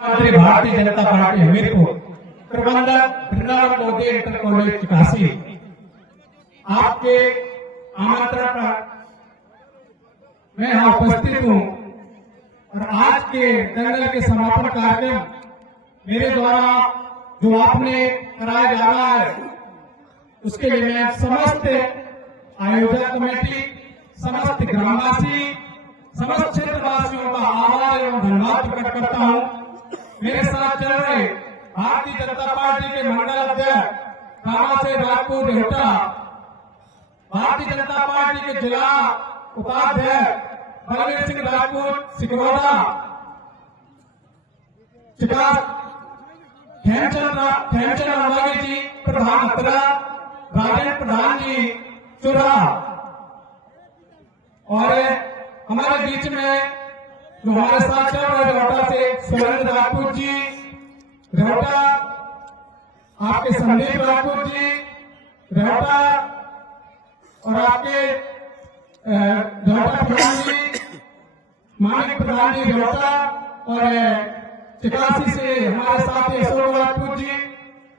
Bharatiya Janata party Hamirpur प्रबंधक Vrindavan Modi inter college Kashi, आपके आमंत्रण पर मैं यहाँ उपस्थित हूँ और आज के दंगल के समापन कार्यक्रम मेरे द्वारा जो आपने कराया जा रहा है उसके लिए मैं समस्त आयोजक कमेटी, समस्त ग्रामवासी, समस्त क्षेत्रवासियों का आभार एवं धन्यवाद प्रकट करता हूँ। मेरे साथ चल रहे भारतीय जनता पार्टी के मंडल अध्यक्ष कामा से राजपूत रेहटा, भारतीय जनता पार्टी के जिला उपाध्यक्ष बलवीर सिंह राजपूत सिकरौदा, खेमचंद अनवागी जी प्रधान अतरा, राजेंद्र प्रधान जी चुरा, और हमारे बीच में जो हमारे साथ चल रहे रेहटा से सुरेंद्र राजपूत जी, रेहटा आपके संदीप राजपूत जी रेहटा, और आपके रेहटा प्रधान जी मानिक प्रधान जी रेहटा, और चिकासी से हमारे साथ अशोक राजपूत जी,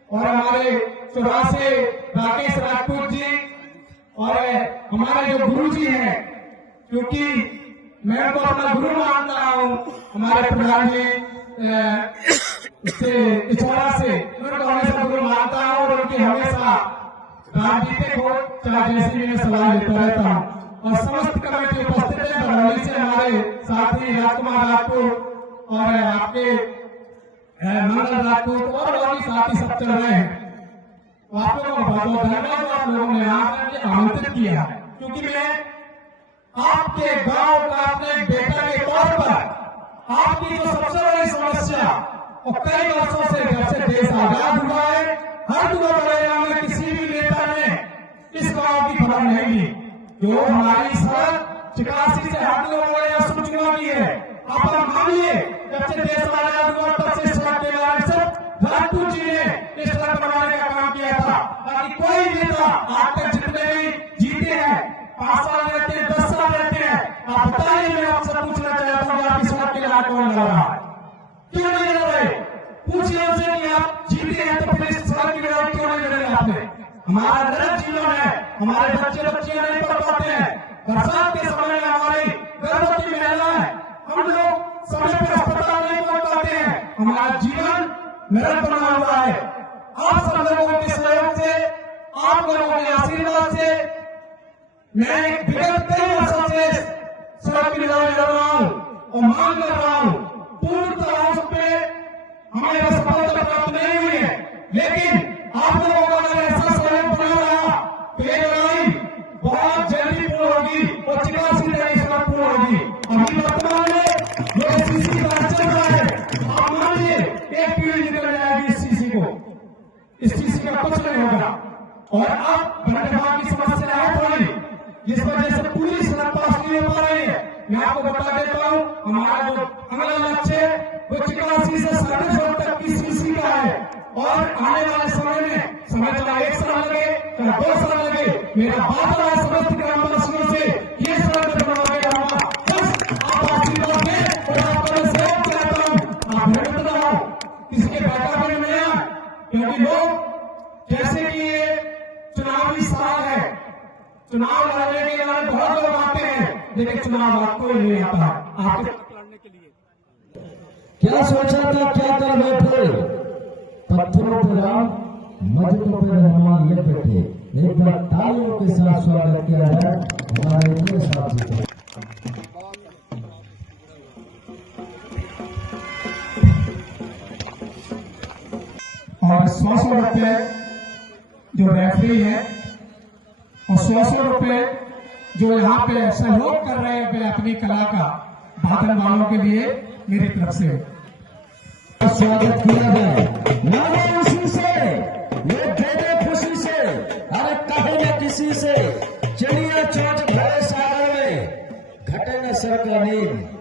और हमारे चुरा से राकेश राजपूत जी, और हमारे जो गुरु जी हैं, क्योंकि मैं तो अपना गुरु मानता हूँ, हमारे प्रधान जी से इच्छा से मैं तो हमेशा गुरु मानता हूँ और उनकी हमेशा राजनीतिक हो चाहे जैसी मैं सलाह लेता रहता हूँ। और समस्त कमेटी उपस्थित है, बरौली से हमारे साथी राजकुमार राजपूत और आपके मंगल राजपूत और भी साथी सब चल रहे हैं। आप लोगों का बहुत धन्यवाद, आप लोगों ने यहाँ आमंत्रित किया, क्योंकि मैं आपके गांव का अपने बेटा के तौर पर आपकी जो सबसे बड़ी समस्या और कई वर्षों से जब से देश आजाद हुआ है, हर दुआ में किसी भी नेता ने इस गांव की खबर नहीं ली। जो हमारी सड़क चिकासी से हर दुआ सूचना की है, आप मानिए जब से देश आजाद हुआ तब से सड़क के बारे में राजपूत जी ने इस सड़क बनाने का काम किया था, ताकि कोई नेता आज तक जितने भी जीते हैं 5 साल रहते हैं, 10 साल रहते हैं, आप बताइए। मैं आपसे पूछना चाहता हूँ आपकी सड़क के लिए कौन लड़ रहा है, क्यों नहीं लड़ रहे? पूछिए उनसे कि आप जीते हैं तो फिर इस सड़क की लड़ाई क्यों नहीं लड़े आपने? हमारा गलत जीवन है, हमारे बच्चे बच्चियां नहीं पढ़ पाते हैं, बरसात के समय में हमारी गर्भवती महिलाएं, हम लोग समय पर अस्पताल नहीं पहुंच पाते हैं, हमारा जीवन नरक बना हुआ है। आप सब लोगों के सहयोग से, आप लोगों के आशीर्वाद से मैं विगत कई वर्षों से सड़क की लड़ाई लड़ रहा हूं और मांग कर रहा हूं। पूर्ण तरह से हमें सफलता प्राप्त नहीं हुई है, लेकिन आप लोगों का अगर ऐसा सहयोग बना रहा तो ये लड़ाई बहुत जल्दी पूर्ण होगी और चिकासी सड़क पूर्ण होगी। अभी वर्तमान में जो एससीसी का चल रहा है, आप मानिए एक पीढ़ी निकल जाएगी इस सीसी को, इस सीसी का कुछ नहीं होगा। और अब बनटवा की समस्या है थोड़ी, जिस वजह से पूरी सड़क पास नहीं हो पा रही है। मैं आपको बता देता हूँ, हमारा जो अगला लक्ष्य है वो चिकासी से 150 तक की सीसी का है, और आने वाले समय में समय चाहे 1 साल लगे चाहे 2 साल लगे, मेरा बात है समस्त ग्रामवासियों से ये सड़क बनवा के जाऊंगा। बस आप आशीर्वाद दें और आपका मैं सहयोग चाहता हूँ। आप मेहनत रहो, किसके बैठा भी नहीं है, क्योंकि लोग जैसे कि ये चुनावी साल है, चुनाव लड़ने के लिए बहुत लोग आते हैं, लेकिन चुनाव आपको ही नहीं आता। आपके क्या सोचा था, क्या कर बैठे? पत्थरों पर राम, मजदूरों पर रहमान ये बैठे। एक बार तालियों के साथ स्वागत किया है हमारे पूरे साथी को। और 100 रुपये जो रेफरी है और 100 रुपये जो यहाँ पे सहयोग कर रहे हैं वे अपनी कला का भाषण वालों के लिए मेरी तरफ से स्वागत किया है। नाम उसी से, ये दे खुशी से, अरे कहे न किसी से, चलिए चोट भरे सागर में, घटे न सर का नींद।